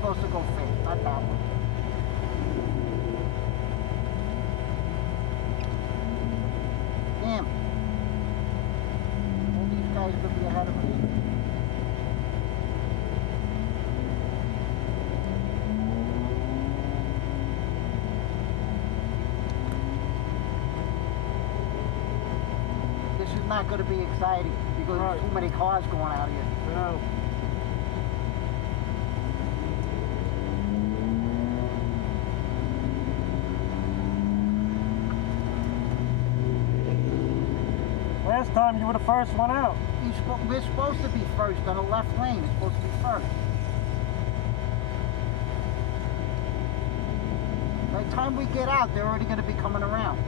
supposed to go fast, not that one. Damn. All these guys are going to be ahead of us. This is not going to be exciting because there's too many cars going out here. No. Last time you were the first one out. We're supposed to be first on the left lane. It's supposed to be first. By the time we get out, they're already going to be coming around.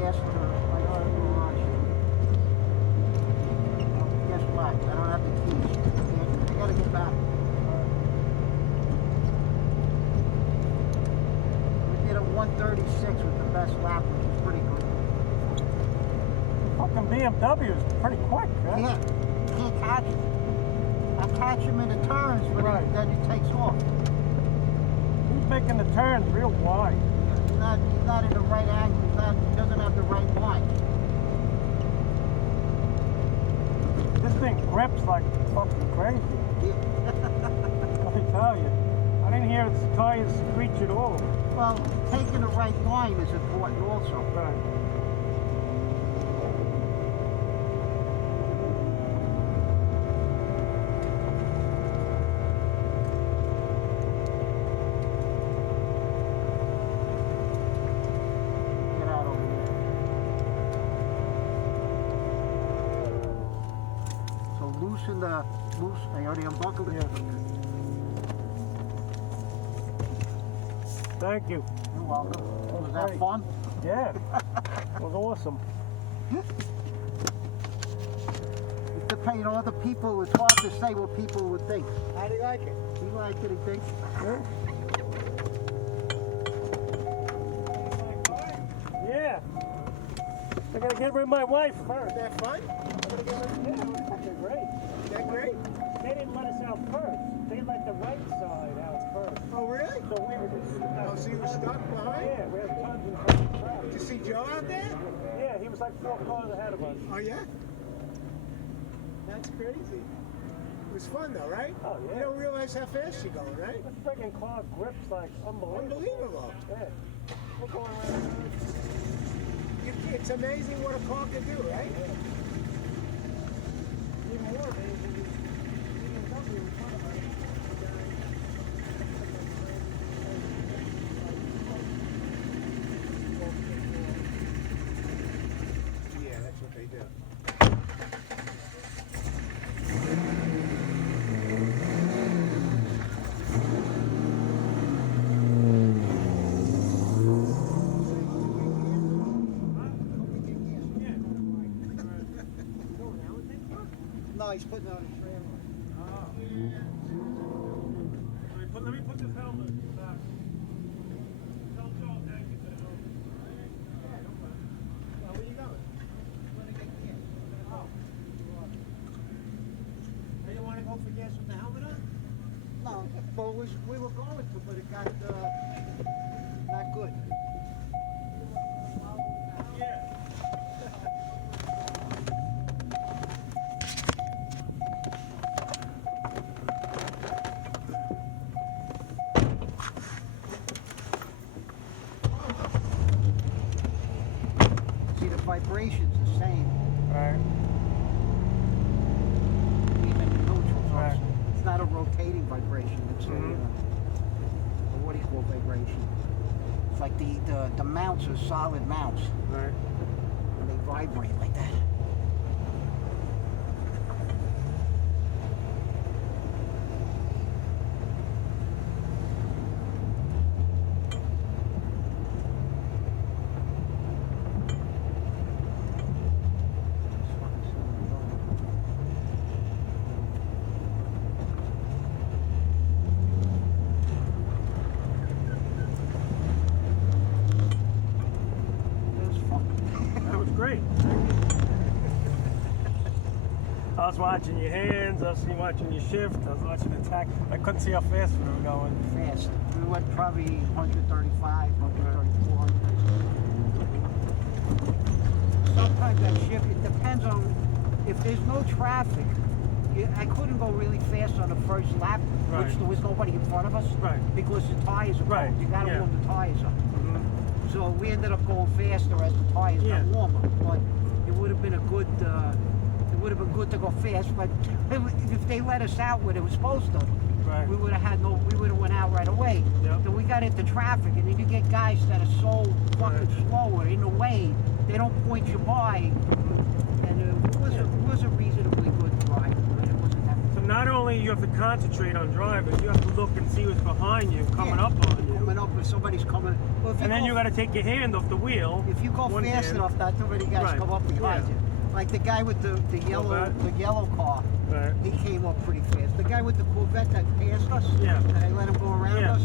faster. Like on the garage. Guess what? I don't have the keys. I gotta get back. We did a 136 with the best lap, which is pretty good. Fucking BMW is pretty quick, huh? Yeah, you can't catch it. I catch him in the turns, but Right. then he takes off. He's making the turns real wide. Yeah, he's not in the right angle. He doesn't have the right line. This thing grips like fucking crazy. Yeah. Let me tell you. I didn't hear its tires screech at all. Well, taking the right line is important also. Right. Get out over here. So loosen the I already unbuckled it. Yeah. Thank you. You're welcome. Was that great. fun? Yeah. It was awesome. It depends on other people. It's hard to say what people would think. How do you like it? You like it, he thinks. Yeah. I gotta get rid of my wife first. Is that fun? Yeah, it was fucking great. Is that great? They didn't let us out first. They let the right side out first. Oh, really? So we were just Oh, so you were stuck behind? yeah, we had tons and tons of traffic. Did you see Joe out there? Yeah, he was like 4 cars ahead of us. Oh, yeah? That's crazy. It was fun, though, right? Oh, yeah. You don't realize how fast you're going, right? This freaking car grips like unbelievable. Unbelievable. Yeah. We're going around. It's amazing what a car can do, right? Even more amazing is BMW in front of us. Yeah, that's what they do. No, he's putting it on the trailer. Let me put this helmet back. Tell Joe thank you for the helmet. Where you going? You don't want to go for gas with the helmet on? No, well, we were going to, but it got not good. Yeah. See, the vibration's the same, Right. even in neutral. So Right. it's not a rotating vibration. It's Mhm. a what do you call vibration? It's like the mounts are solid mounts, Right. and they vibrate like that. It was fun. That was great. I was watching your hands, I was watching your shift, I was watching the tack. I couldn't see how fast we were going. Fast. We went probably 135, 134. Sometimes that shift, it depends on if there's no traffic. I couldn't go really fast on the first lap, Right. which there was nobody in front of us, Right. because the tires are Right, cold. You gotta yeah. warm the tires up. Mm-hmm. So we ended up going faster as the tires Yeah. got warmer. But it would have been a good. It would have been good to go fast. But if they let us out when it was supposed to, Right. we would have had no. We would have went out right away. Yep. Then we got into traffic, and then you get guys that are so fucking Right. slow or in the way. They don't point you by, and it was a reasonably good drive. It wasn't that. So not only you have to concentrate on driving, you have to look and see what's behind you, coming Yeah, up on you. Coming up if somebody's coming. Well, if And then go- you got to take your hand off the wheel. If you go one fast hand. enough, not too many guys Right, come up behind yeah. you. Like the guy with the yellow car, Right. he came up pretty fast. The guy with the Corvette that passed us, Yeah. and I let him go around Yeah. us,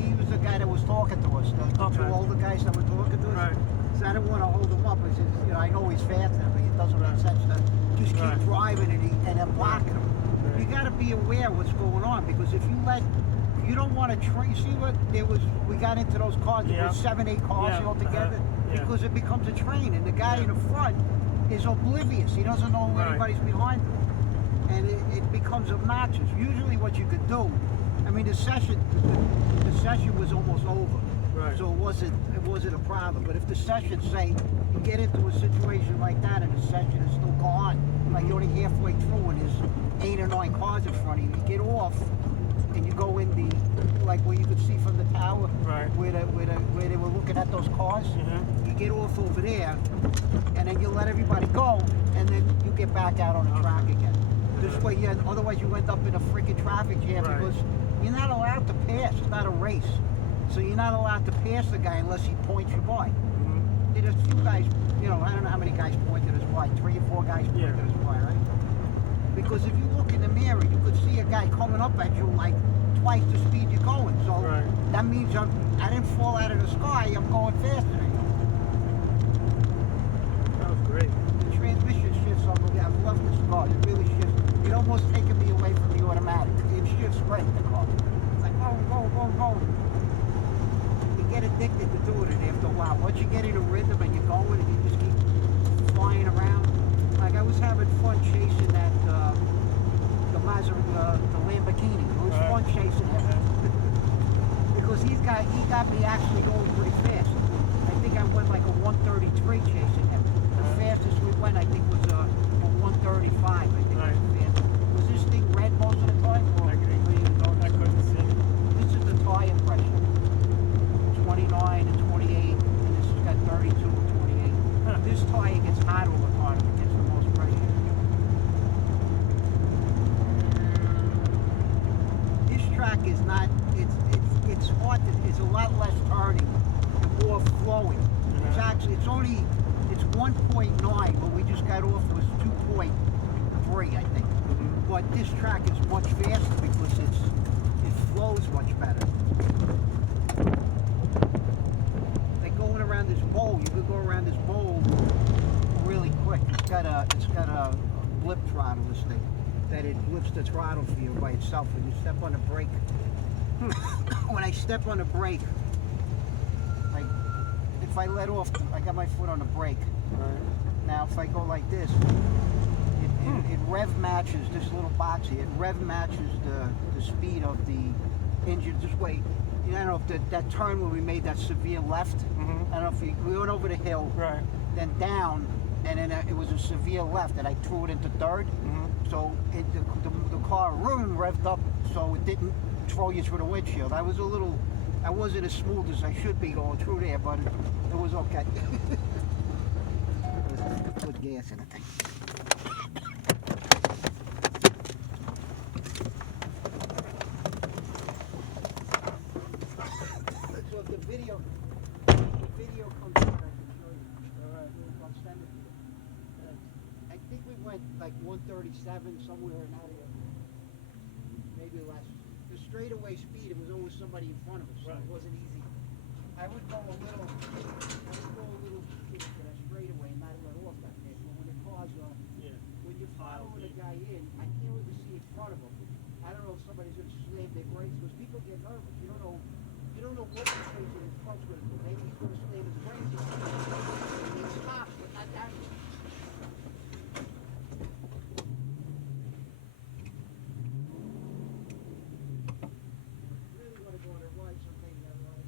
he was the guy that was talking to us. The Okay. two older guys that were talking to us. Right. So I didn't want to hold him up. I said, you know, I know he's faster, but it doesn't make sense to just keep Right. driving and then blocking him. Right. You got to be aware of what's going on, because if you don't want to train. See what there was? We got into those cars. There Yeah. was 7, 8 cars Yeah. all together Yeah. because it becomes a train, and the guy Yeah. in the front is oblivious. He doesn't know Right. anybody's behind him, and it becomes obnoxious. Usually, what you could do, I mean, the session was almost over, Right. so it wasn't a problem. But if the session, say, you get into a situation like that, and the session is still going, like you're only halfway through, and there's 8 or 9 cars in front of you, you get off, and you go in the, like where you could see from the tower, Right. where they were looking at those cars. Mhm. You get off over there, and then you let everybody go, and then you get back out on the track again. This way, otherwise you end up in a freaking traffic jam, Right. because you're not allowed to pass. It's not a race, so you're not allowed to pass the guy unless he points you by. Mhm. There's a few guys, you know, I don't know how many guys pointed us by. 3 or 4 guys pointed Yeah. us by, right? Because if you look in the mirror, you could see a guy coming up at you like twice the speed you're going. So Right. that means I didn't fall out of the sky. I'm going faster than you. That was great. The transmission shifts up. I love this car. It really shifts. It almost taken me away from the automatic. It shifts great, the car. It's like go. You get addicted to doing it after a while. Once you get in a rhythm and you're going and you just keep flying around. Like I was having fun chasing that the Lamborghini. It was Right. fun chasing him because he got me actually going pretty fast. I think I went like a 133 chasing him. The fastest we went, I think, was a 135. I think Right. was the fastest. Was this thing red most of the time? Or I couldn't see. this is the tire pressure. 29 and 28, and this has got 32 and 28. Huh. This tire gets hot all the time. It gets the most pressure. This track is not. It's hard. It's a lot less turning and more flowing. It's Yeah. actually. It's 1.9. What we just got off was 2.3, I think. Mhm. But this track is much faster because it flows much better. Like going around this bowl, you could go around this bowl really quick. It's got a blip throttle, this thing, that it blips the throttle for you by itself when you step on the brake. When I step on the brake, like if I let off, I got my foot on the brake. Right. Now if I go like this, it rev matches this little box here. It rev matches the speed of the engine. This way, you know, I don't know if that turn where we made that severe left. Mhm. I don't know if we went over the hill, Right. then down, and then it was a severe left, and I threw it into third. Mhm. So the car revved up, so it didn't throw you through the windshield. I wasn't as smooth as I should be going through there, but it was okay. Put gas in the thing. So if the video comes out, I can show you. Alright, I'll send it to you. I think we went like 137 somewhere in that area. Maybe less. The straightaway speed, it was always somebody in front of us, so Right. it wasn't easy. I would go a little to that straightaway and not let off that fast. But when the cars are, Yeah. when you're following a guy in, I can't really see in front of him. I don't know if somebody's going to slam their brakes because people get nervous. You don't know what the person in front's going to do. Maybe he's going to slam his brakes. And he stops, but not that much. Really want to go on a ride someday that ride.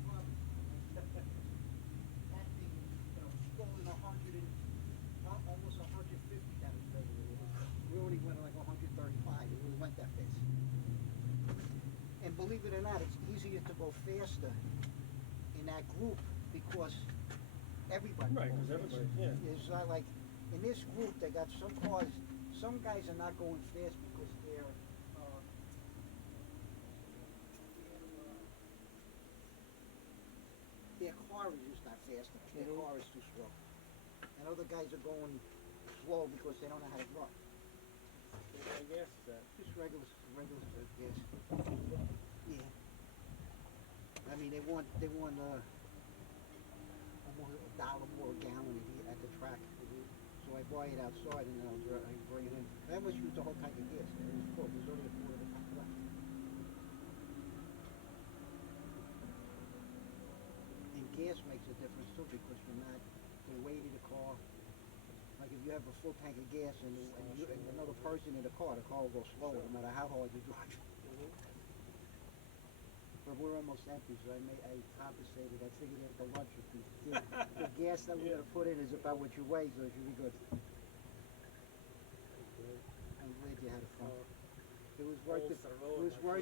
That thing, going 100 and almost 150 down the straight. We only went like 135. We went that fast. And believe it or not, it's easier to go faster in that group because everybody Right, goes 'cause fast. everybody, yeah. It's not like in this group they got some cars. Some guys are not going fast because they're their car is just not fast enough. Their Mhm. car is too slow. And other guys are going slow because they don't know how to run. What kind of gas is that? Just regular gas. Yeah. I mean, they want almost $1 more a gallon at the track. So I buy it outside and then I bring it in. I almost used the whole tank of gas. It was full. There's only a quarter of a tank left. And gas makes a difference too because from that, the weight of the car. Like if you have a full tank of gas and another person in the car will go slower no matter how hard you drive. But we're almost empty, so I compensated. I figured at the lunch would be the gas that we're gonna put in is about what you weigh, so it should be good. I'm glad you had fun. It was worth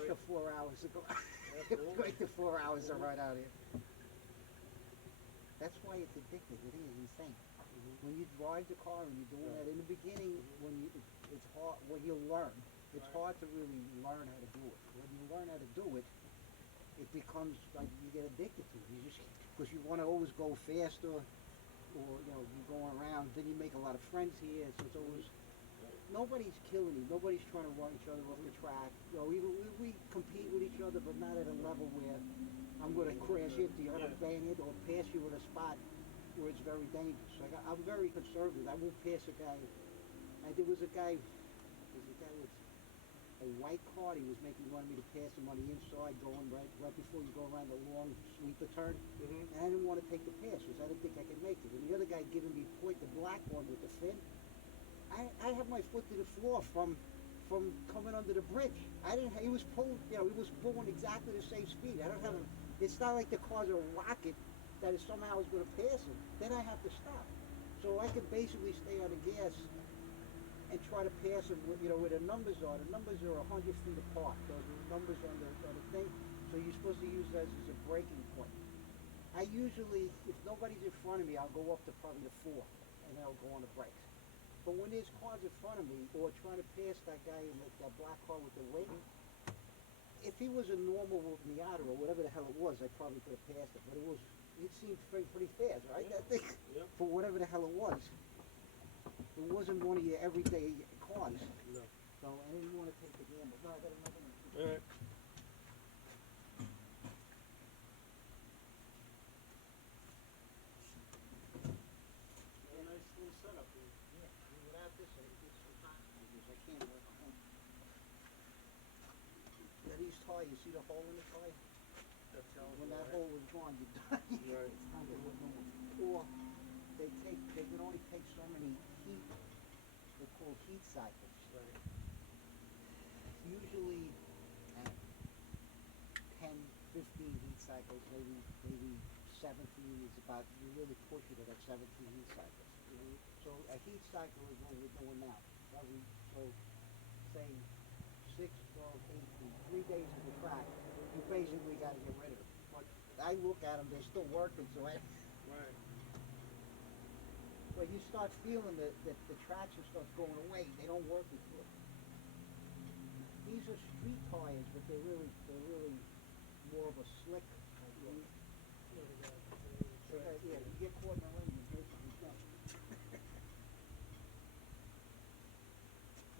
the 4 hours ago. It was worth the 4 hours to ride out here. That's why it's addictive. It is insane. When you drive the car and you're doing that in the beginning, it's hard. When you learn, it's hard to really learn how to do it. When you learn how to do it, it becomes like you get addicted to it. You just because you want to always go faster, or you're going around. Then you make a lot of friends here, so it's always nobody's killing you. Nobody's trying to run each other off the track. We compete with each other, but not at a level where I'm going to crash into you, I'm going to bang it, or pass you in a spot where it's very dangerous. Like I'm very conservative. I won't pass a guy. And there was a guy with a white car. He wanted me to pass him on the inside, going right before you go around the long sweeper turn. And I didn't want to take the pass because I didn't think I could make it. And the other guy giving me point, the black one with the fin. I have my foot to the floor from coming under the bridge. He was pulling exactly the same speed. I don't have it's not like the car's a rocket that is somehow is going to pass him. Then I have to stop. So I could basically stay on the gas and try to pass him where the numbers are. The numbers are 100 feet apart. Those are the numbers on the thing. So you're supposed to use that as a breaking point. I usually, if nobody's in front of me, I'll go up to probably the 4 and then I'll go on the brakes. But when there's cars in front of me, or trying to pass that guy in that black car with the weight, if he was a normal Miata or whatever the hell it was, I probably could have passed it. But it seemed pretty fast, right? That thing, for whatever the hell it was. It wasn't one of your everyday cars. No. So I didn't want to take the gamble. No, I got another one. All right. Nice little setup here. Yeah, without this, it's so hot. I can't work at home. Now these tires, you see the hole in the tire? That's how When that hole is gone, you're done. Right. It's time to put new one. Or they can only take so many heat, they're called heat cycles. Right. Usually 10, 15 heat cycles, maybe 17 is about, you really push it at 17 heat cycles. So a heat cycle is what we're doing now. So say 6, 12, 18, 3 days of the track, you basically got to get rid of it. But I look at them, they're still working, so Right. but you start feeling that the traction starts going away. They don't work as good. These are street tires, but they're really more of a slick. Yeah, you get caught in the rain, you're basically done.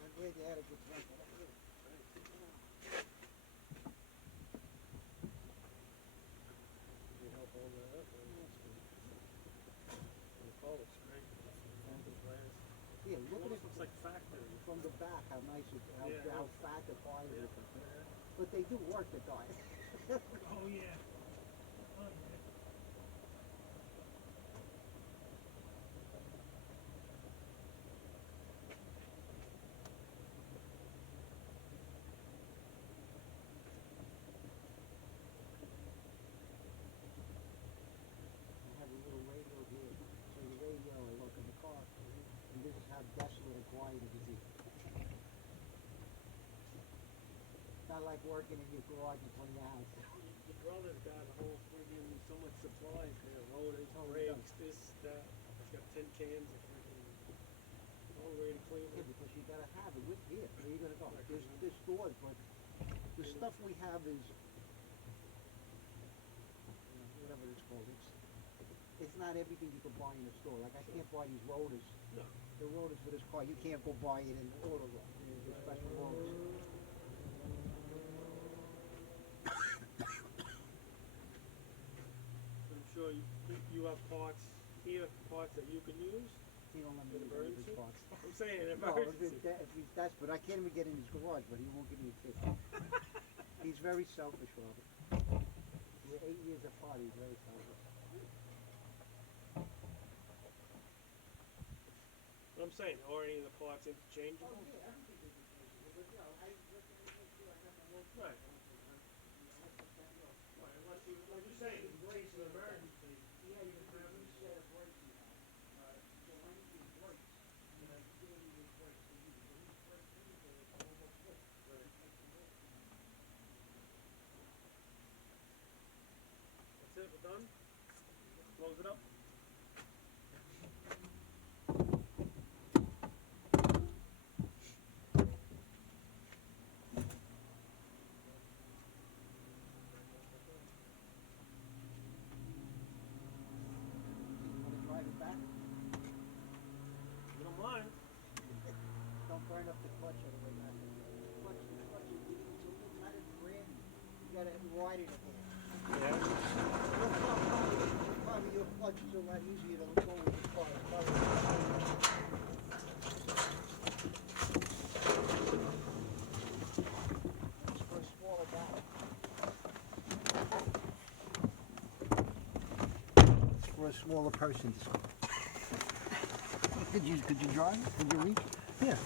I'm glad you had a good time. You help all that up. The color's great. Yeah, look at it Looks like factory. from the back, how nice it, Yeah. how fat the tire is. But they do work the tire. Oh yeah. Oh yeah. I have a little radio here. So the radio, I look in the car, and this is how desolate and quiet it is here. Not like working in your garage in front of your house. Your brother's got a whole friggin' so much supplies there. Rotors, Oh, brakes, this, that. He's got 10 cans of friggin' all ready to clean Yeah, it. because you gotta have it with here. Where you gonna go? There's stores, but the stuff we have is whatever it's called. It's not everything you can buy in a store. Like I can't buy these rotors. No. The rotors for this car, you can't go buy it in the auto lot. They're special rotors. I'm sure you have parts here, parts that you can use. He don't let me In use any of his emergency? parts. I'm saying an No, emergency. if he's desperate, I can't even get in his garage, but he won't give me a tip. He's very selfish, Robert. We're 8 years apart. He's very selfish. What I'm saying, are any of the parts interchangeable? Oh yeah, everything is interchangeable, but you know, I just want to make sure I got the whole. Right. Right, unless you, like you're saying, in case of emergency. yeah, you can have a set of brakes you have. So anything breaks, you know, you don't need those brakes to use. When these brakes use, they almost flip. Right. That's it, we're done? Close it up? You want to drive it back? You don't mind? Don't burn up the clutch on the way back. The clutch is not as brand new. You gotta widen it a little. Yeah. Probably your clutch is a lot easier to go with the car. It's for a smaller valve. It's for a smaller person. Could you drive? Could you reach? Yeah.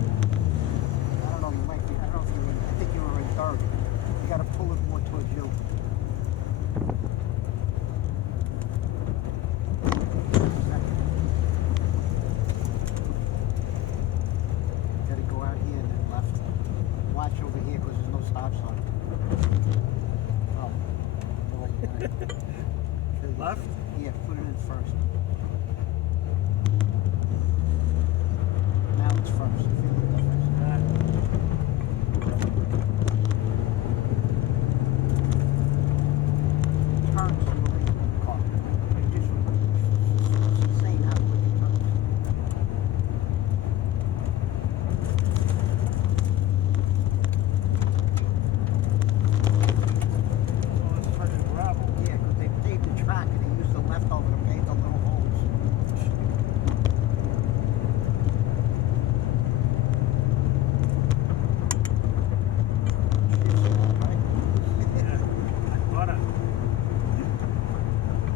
I don't know, you might be, I don't know if you're in, I think you were in third. You gotta pull it more towards you. Gotta go out here and then left. Watch over here because there's no stop sign. Oh. No, you gotta- Left? Yeah, put it in first. Now it's first. Feel the difference. Turns to the right of the car. Just saying how quick it turns. Oh, it's fresh gravel. Yeah, because they paved the track and they used the leftover to pave the little holes. Yeah. Butter.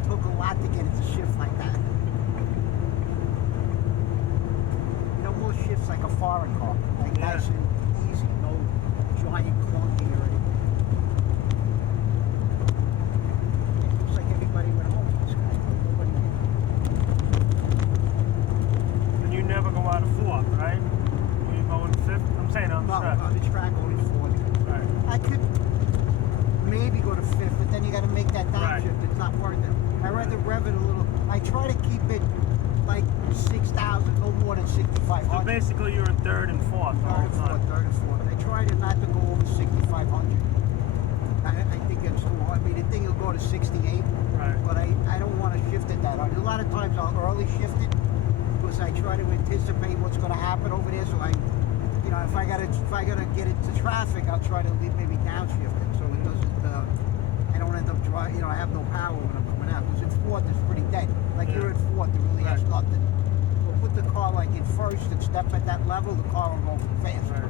Took a lot to get it to shift like that. You know, most shifts like a foreign car. Like Yeah. nice and easy, no giant clunky or anything. It looks like everybody went home with this guy. Nobody did. And you never go out of fourth, right? When you go in fifth? I'm saying on the No, track. on the track only 40. Right. I could maybe go to fifth, but then you got to make that Right. downshift. It's not worth it. I rather rev it a little. I try to keep it like 6,000, no more than So 6,500. basically you're in third and fourth all Third and the time. fourth, third and fourth. I try to not to go over 6,500. I think it's too hard. I mean, the thing will go to 68, Right. but I don't want to shift it that hard. A lot of times I'll early shift it because I try to anticipate what's going to happen over there. So you know, if I gotta get it to traffic, I'll try to leave maybe downshift it so it doesn't. I don't end up driving. You know, I have no power when I'm coming out because in fourth it's pretty dead. Like Yeah. you're in fourth, it really has Right. nothing. So put the car like in first and step at that level, the car will go fast. Right.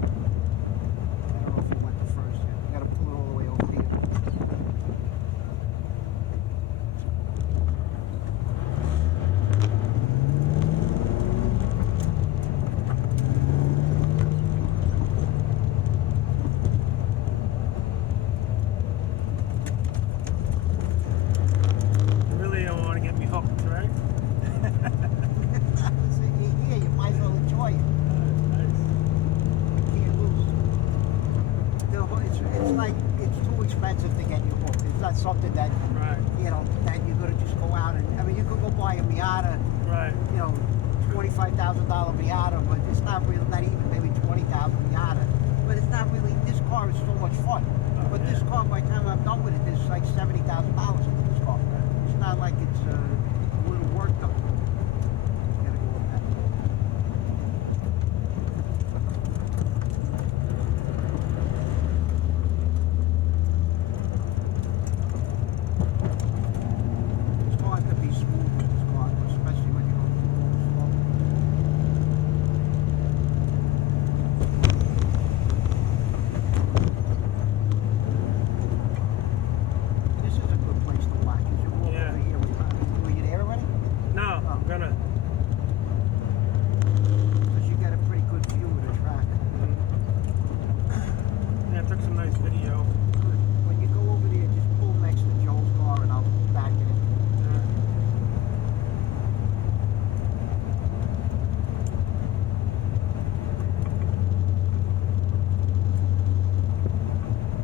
I don't know if you went to first yet. You gotta pull it all the way over here. $25,000 Miata, but it's not really, not even maybe $20,000 Miata. But it's not really, this car is so much fun. But this car, by the time I'm done with it, there's like $70,000 into this car. It's not like it's a little work done. Gotta go with that. This car could be smooth with this car, especially when you go slow. This is a good place to watch. You should walk Yeah. over here. Were you there already? No, I'm gonna. Because you get a pretty good view of the track. Yeah, I took some nice video. Good. When you go over there, just pull next to Joe's car and I'll back it in.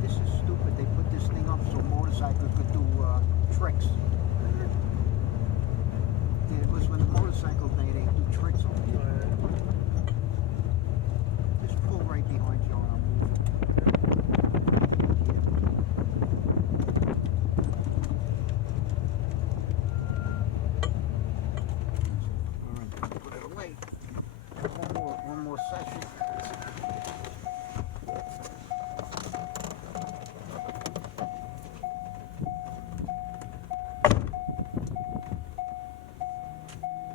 This is stupid. They put this thing up so motorcycles could do tricks. It was when the motorcycle thing